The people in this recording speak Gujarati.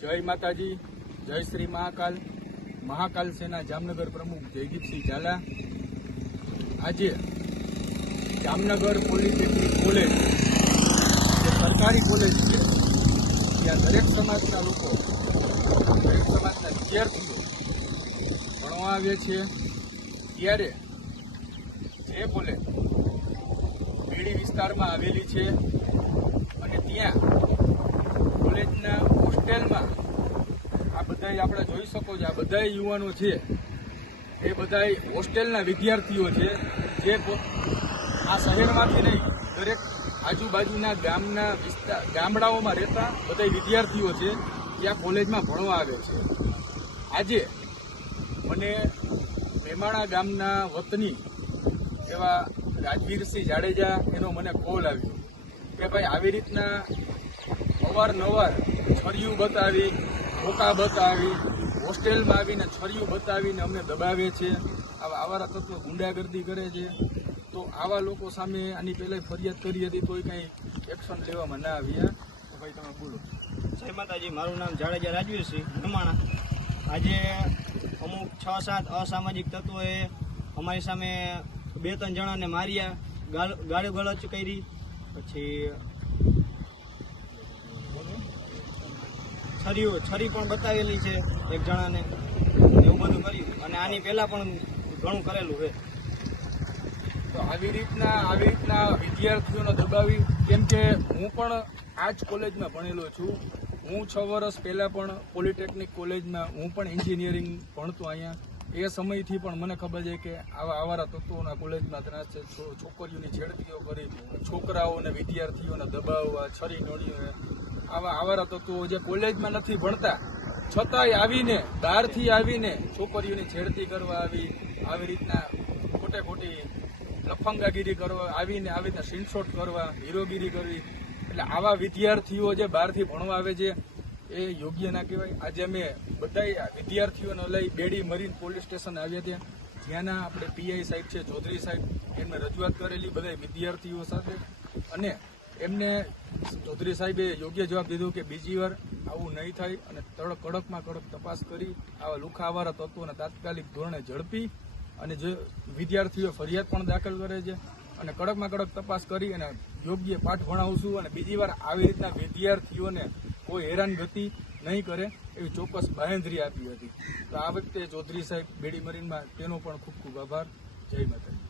જય માતાજી, જય શ્રી મહાકાલ। મહાકાલ સેના જામનગર પ્રમુખ જયદીપસિંહ ઝાલા આજે જામનગર પોલિટેકનિક કોલેજ જે સરકારી કોલેજ છે ત્યાં દરેક સમાજના લોકો, દરેક સમાજના વિદ્યાર્થીઓ ભણવા આવે છે ત્યારે જે કોલેજ બેડી વિસ્તારમાં આવેલી છે અને ત્યાં કોલેજના હોસ્ટેલમાં આ બધા આપણે જોઈ શકો છો, આ બધા યુવાનો છે એ બધા હોસ્ટેલના વિદ્યાર્થીઓ છે જે આ શહેરમાંથી નહીં, દરેક આજુબાજુના ગામડાઓમાં રહેતા બધા વિદ્યાર્થીઓ છે ત્યાં કોલેજમાં ભણવા આવે છે। આજે મને મેમાણા ગામના વતની એવા રાજવીરસિંહ જાડેજા એનો મને કોલ આવ્યો કે ભાઈ આવી રીતના અવારનવાર છરીયું બતાવી, ધોકા બતાવી, હોસ્ટેલમાં આવીને છરીયું બતાવીને અમને દબાવે છે, આવા આવારા તત્વો ગુંડાગર્દી કરે છે। તો આવા લોકો સામે આની પહેલાં ફરિયાદ કરી હતી તોય કંઈ એક્શન લેવામાં ના આવ્યા। તો ભાઈ તમે બોલો। જય માતાજી, મારું નામ જાડેજા રાજવીરસિંહ મેમાણા। આજે અમુક 6-7 અસામાજિક તત્વોએ અમારી સામે 2-3 જણાને માર્યા, ગાળો ગળચ કરી, પછી છરી પણ બતાવેલી છે એક જણાને, એવું બધું કર્યું અને આની પહેલા પણ ઘણું કરેલું છે। તો આવી રીતના વિદ્યાર્થીઓને દબાવી, કેમ કે હું પણ આ જ કોલેજમાં ભણેલો છું। હું 6 વર્ષ પહેલાં પણ પોલિટેકનિક કોલેજમાં હું પણ એન્જિનિયરિંગ ભણતો અહીંયા। એ સમયથી પણ મને ખબર છે કે આવા આવારા તત્વોના કોલેજમાં ત્રાસ છે, છોકરીઓની છેડતીઓ કરી, છોકરાઓને વિદ્યાર્થીઓને દબાવવા, છરી નોળીઓને, આવા આવારા તત્વો જે કોલેજમાં નથી ભણતા છતાંય આવીને બહારથી આવીને છોકરીઓની છેડતી કરવા આવી રીતના ખોટી લફંગાગીરી કરવા આવીને સીનશોટ કરવા, હીરોગીરી કરવી, એટલે આવા વિદ્યાર્થીઓ જે બહારથી ભણવા આવે છે એ યોગ્ય ના કહેવાય। આજે અમે બધા વિદ્યાર્થીઓને લઈ બેડી મરીન પોલીસ સ્ટેશન આવ્યા ત્યાં, જ્યાંના આપણે પીઆઈ સાહેબ છે, ચૌધરી સાહેબ, એમને રજૂઆત કરેલી બધા વિદ્યાર્થીઓ સાથે, અને એમને ચૌધરી સાહેબે યોગ્ય જવાબ દીધો કે બીજી વાર આવું નહીં થાય અને કડકમાં કડક તપાસ કરી આવા લુખાવાળા તત્વોને તાત્કાલિક ધોરણે ઝડપી અને જે વિદ્યાર્થીઓ ફરિયાદ પણ દાખલ કરે છે અને કડકમાં કડક તપાસ કરી અને યોગ્ય પાઠ ભણાવશું અને બીજી વાર આવી રીતના વિદ્યાર્થીઓને કોઈ હેરાનગતિ નહીં કરે એવી ચોક્કસ બાંહેધરી આપી હતી। તો આ વખતે ચૌધરી સાહેબ બેડી મરીનમાં તેનો પણ ખૂબ ખૂબ આભાર। જય માતાજી।